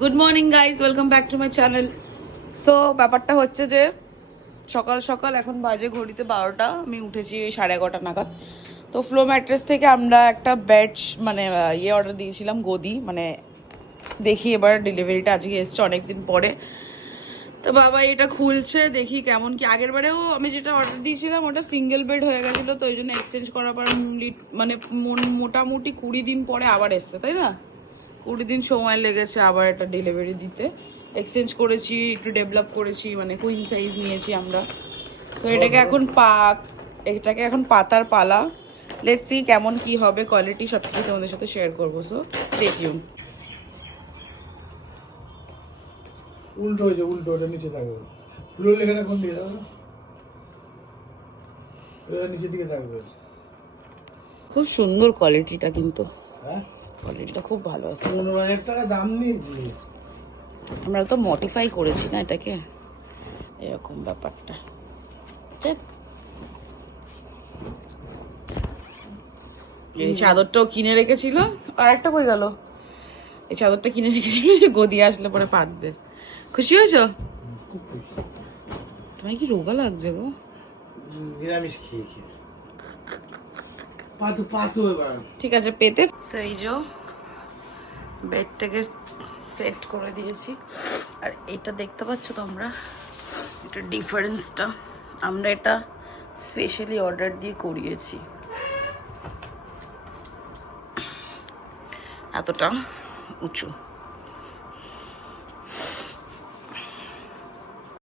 Good morning guys, welcome back to my channel. So ব্যাপারটা হচ্ছে যে সকাল সকাল এখন বাজে ঘড়িতে 12টা, আমি উঠেছি 11:30 নাগাদ। তো ফ্লো ম্যাট্রেস থেকে আমরা একটা বেড মানে অর্ডার দিয়েছিলাম, গদি। মানে দেখি এবার ডেলিভারিটা আজকে এসছে অনেকদিন পরে। তো বাবা এটা খুলছে, দেখি কেমন কি। আগের বারেও আমি যেটা অর্ডার দিয়েছিলাম ওটা সিঙ্গেল বেড হয়ে গেছিলো, তো ওই জন্য এক্সচেঞ্জ করার পর মানে মোটামুটি 20 দিন পরে আবার এসছে, তাই না? 20 দিন সময় লেগেছে আবার এটা ডেলিভারি দিতে। এক্সচেঞ্জ করেছি, একটু ডেভেলপ করেছি, মানে কুইন সাইজ নিয়েছি আমরা। তো এটাকে এখন পাতার পালা। লেটস সি কেমন কি হবে, কোয়ালিটি সব কিছু তোমাদের সাথে শেয়ার করবো। So stay tune. উল্টো হয়েছে, উল্টো, ওটা নিচে থাকবে। পুরো লেখাটা কোন দিকে দাও, নিচের দিকে থাকবে। খুব সুন্দর কোয়ালিটিটা, কিন্তু হ্যাঁ, কোয়ালিটিটা খুব ভালো আছে। 15,000 টাকা দাম নিয়েছি। আমরা তো মডিফাই করেছি না এটাকে, এরকম ব্যাপারটা। এই চাদরটাও কিনে রেখেছিল, আর একটা কই গেল? এই চাদরটা কিনে রেখেছিল, গদি আসলে পরে পাতবে। খুশি হয়েছো? তোমায় কি রোগা লাগছে গো? নিরামিষ খেয়ে খেয়ে পাতু এবার। ঠিক আছে, পেতে সেই যে বেডটাকে সেট করে দিয়েছি। আর এটা দেখতে পাচ্ছ তোমরা, এটা ডিফারেন্সটা। আমরা এটা স্পেশালি অর্ডার দিয়ে করিয়েছি, এতটা উঁচু।